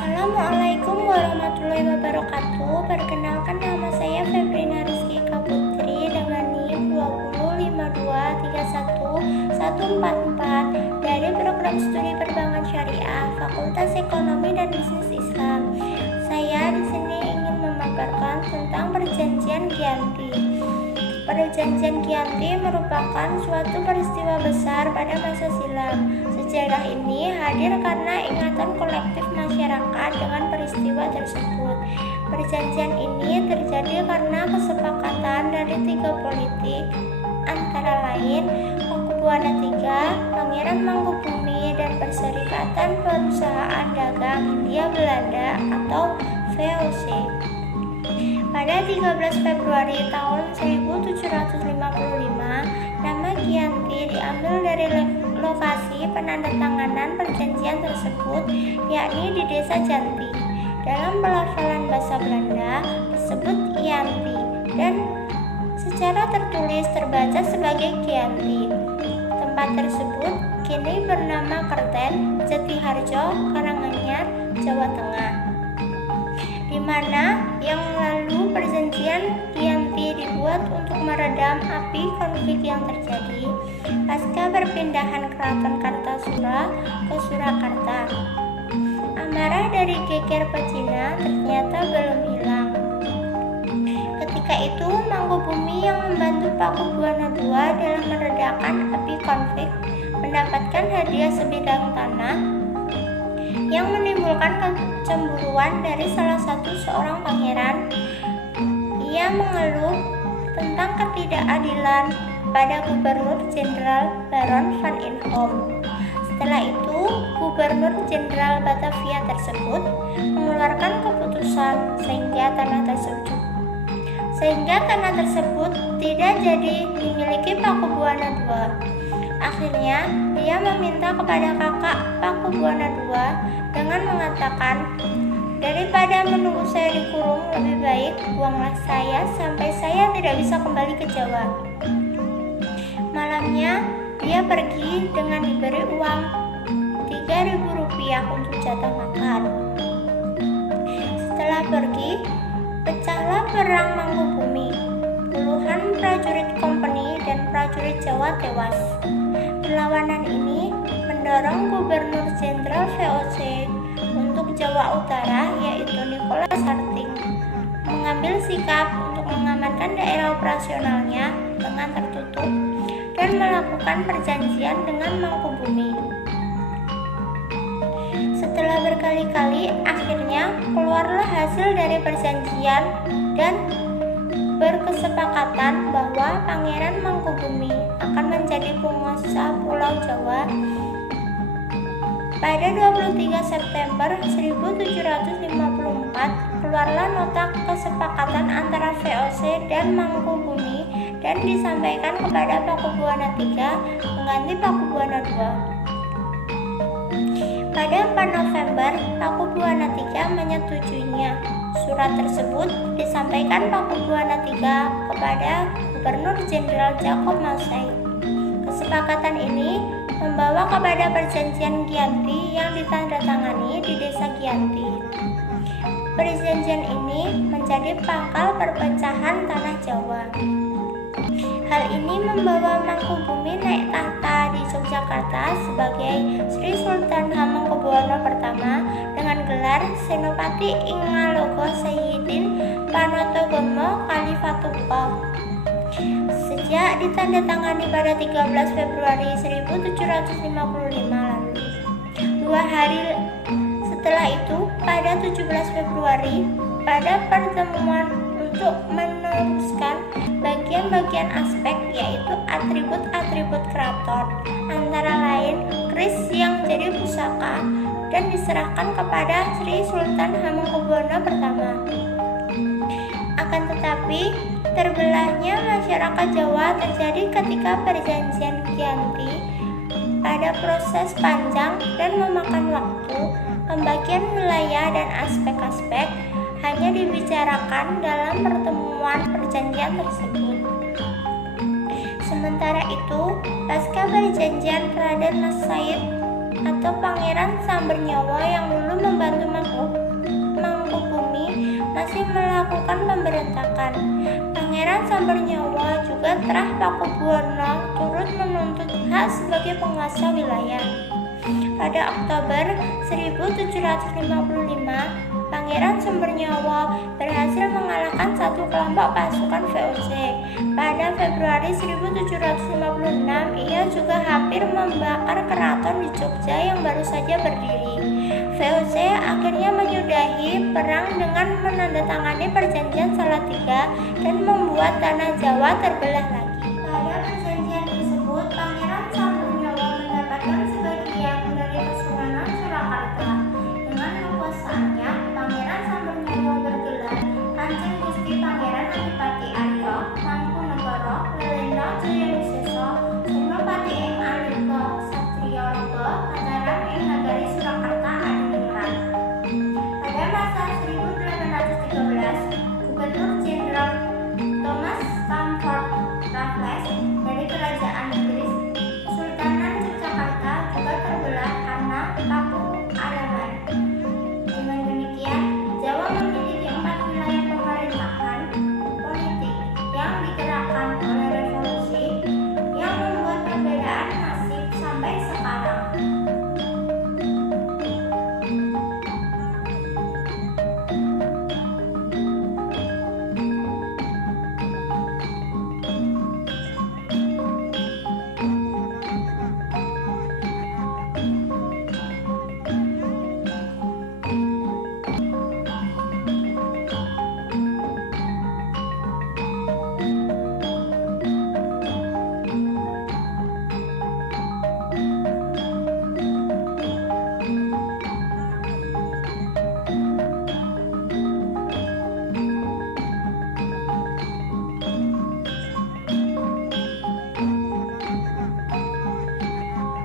Assalamualaikum warahmatullahi wabarakatuh. Perkenalkan, nama saya Febrina Rizky Kaputri dengan NIM 205231144 dari Program Studi Perbankan Syariah Fakultas Ekonomi dan Bisnis Islam. Saya di sini ingin memaparkan tentang Perjanjian Giyanti. Perjanjian Giyanti merupakan suatu peristiwa besar pada masa silam. Sejarah ini hadir karena ingatan kolektif masyarakat dengan peristiwa tersebut. Perjanjian ini terjadi karena kesepakatan dari tiga politik, antara lain Pakubuana III, Pangeran Mangkubumi, dan Perserikatan Perusahaan Dagang Hindia Belanda atau VOC. Pada 13 Februari tahun 1755, nama Giyanti diambil dari lokasi penandatanganan perjanjian tersebut, yakni di Desa Janti. Dalam pelafalan bahasa Belanda disebut Giyanti dan secara tertulis terbaca sebagai Giyanti. Tempat tersebut kini bernama Kerten, Jatiharjo, Karanganyar, Jawa Tengah, di mana yang lalu perjanjian Giyanti dibuat untuk meredam api konflik yang terjadi pasca perpindahan Keraton Kartasura ke Surakarta. Amarah dari Geger Pecina ternyata belum hilang. Ketika itu Mangkubumi yang membantu Pakubuana II dalam meredakan api konflik mendapatkan hadiah sebidang tanah yang menimbulkan kecemburuan dari salah satu seorang pangeran. Ia mengeluh tentang ketidakadilan pada Gubernur Jenderal Baron van Inhom. Setelah itu, Gubernur Jenderal Batavia tersebut mengeluarkan keputusan sehingga tanah tersebut tidak jadi dimiliki Pakubuana II. Akhirnya, dia meminta kepada kakak Pakubuana II dengan mengatakan, "Daripada menunggu saya dikurung, lebih baik buanglah saya sampai saya tidak bisa kembali ke Jawa." Malamnya, dia pergi dengan diberi uang Rp3.000 untuk jatah makan. Setelah pergi, pecahlah perang Mangkubumi. Puluhan prajurit kompeni dan prajurit Jawa tewas. Perlawanan ini mendorong Gubernur Jenderal VOC untuk Jawa Utara, yaitu Nicholas Harting, mengambil sikap untuk mengamankan daerah operasionalnya dengan tertutup dan melakukan perjanjian dengan Mangkubumi. Setelah berkali-kali, akhirnya keluarlah hasil dari perjanjian dan berkesepakatan bahwa Pangeran Mangkubumi akan menjadi penguasa Pulau Jawa. Pada 23 September 1754, keluarlah nota kesepakatan antara VOC dan Mangkubumi dan disampaikan kepada Pakubuana III mengganti Pakubuana II. Pada 4 November, Pakubuana III menyetujuinya. Surat tersebut disampaikan Pakubuana III kepada Gubernur Jenderal Jacob Mausay. Kesepakatan ini membawa kepada Perjanjian Giyanti yang ditandatangani di Desa Giyanti. Perjanjian ini menjadi pangkal perpecahan tanah Jawa. Hal ini membawa Mangkubumi naik tahta di Yogyakarta sebagai Sri Sultan Hamengkubuwono I dengan gelar Senopati ing Ngaloga Sayyidin Panatagomo Kalifatungga. Sejak ditandatangani pada 13 Februari 1755 lalu. 2 hari setelah itu, pada 17 Februari, pada pertemuan untuk meneruskan bagian-bagian aspek, yaitu atribut-atribut keraton, antara lain keris yang jadi pusaka dan diserahkan kepada Sri Sultan Hamengkubuwono I. Akan tetapi, terbelahnya masyarakat Jawa terjadi ketika Perjanjian Giyanti. Pada proses panjang dan memakan waktu, pembagian wilayah dan aspek-aspek hanya dibicarakan dalam pertemuan perjanjian tersebut. Sementara itu, pasca perjanjian Raden Mas Said atau Pangeran Sambernyawa yang dulu membantu melakukan pemberontakan. Pangeran Sambernyawa juga Trah Pakubuwono turut menuntut hak sebagai penguasa wilayah. Pada Oktober 1755, Pangeran Sambernyawa berhasil mengalahkan satu kelompok pasukan VOC. Pada Februari 1756, ia juga hampir membakar keraton di Jogja yang baru saja berdiri. VOC akhirnya menyudahi perang dengan menandatangani perjanjian Salatiga dan membuat tanah Jawa terbelah lagi.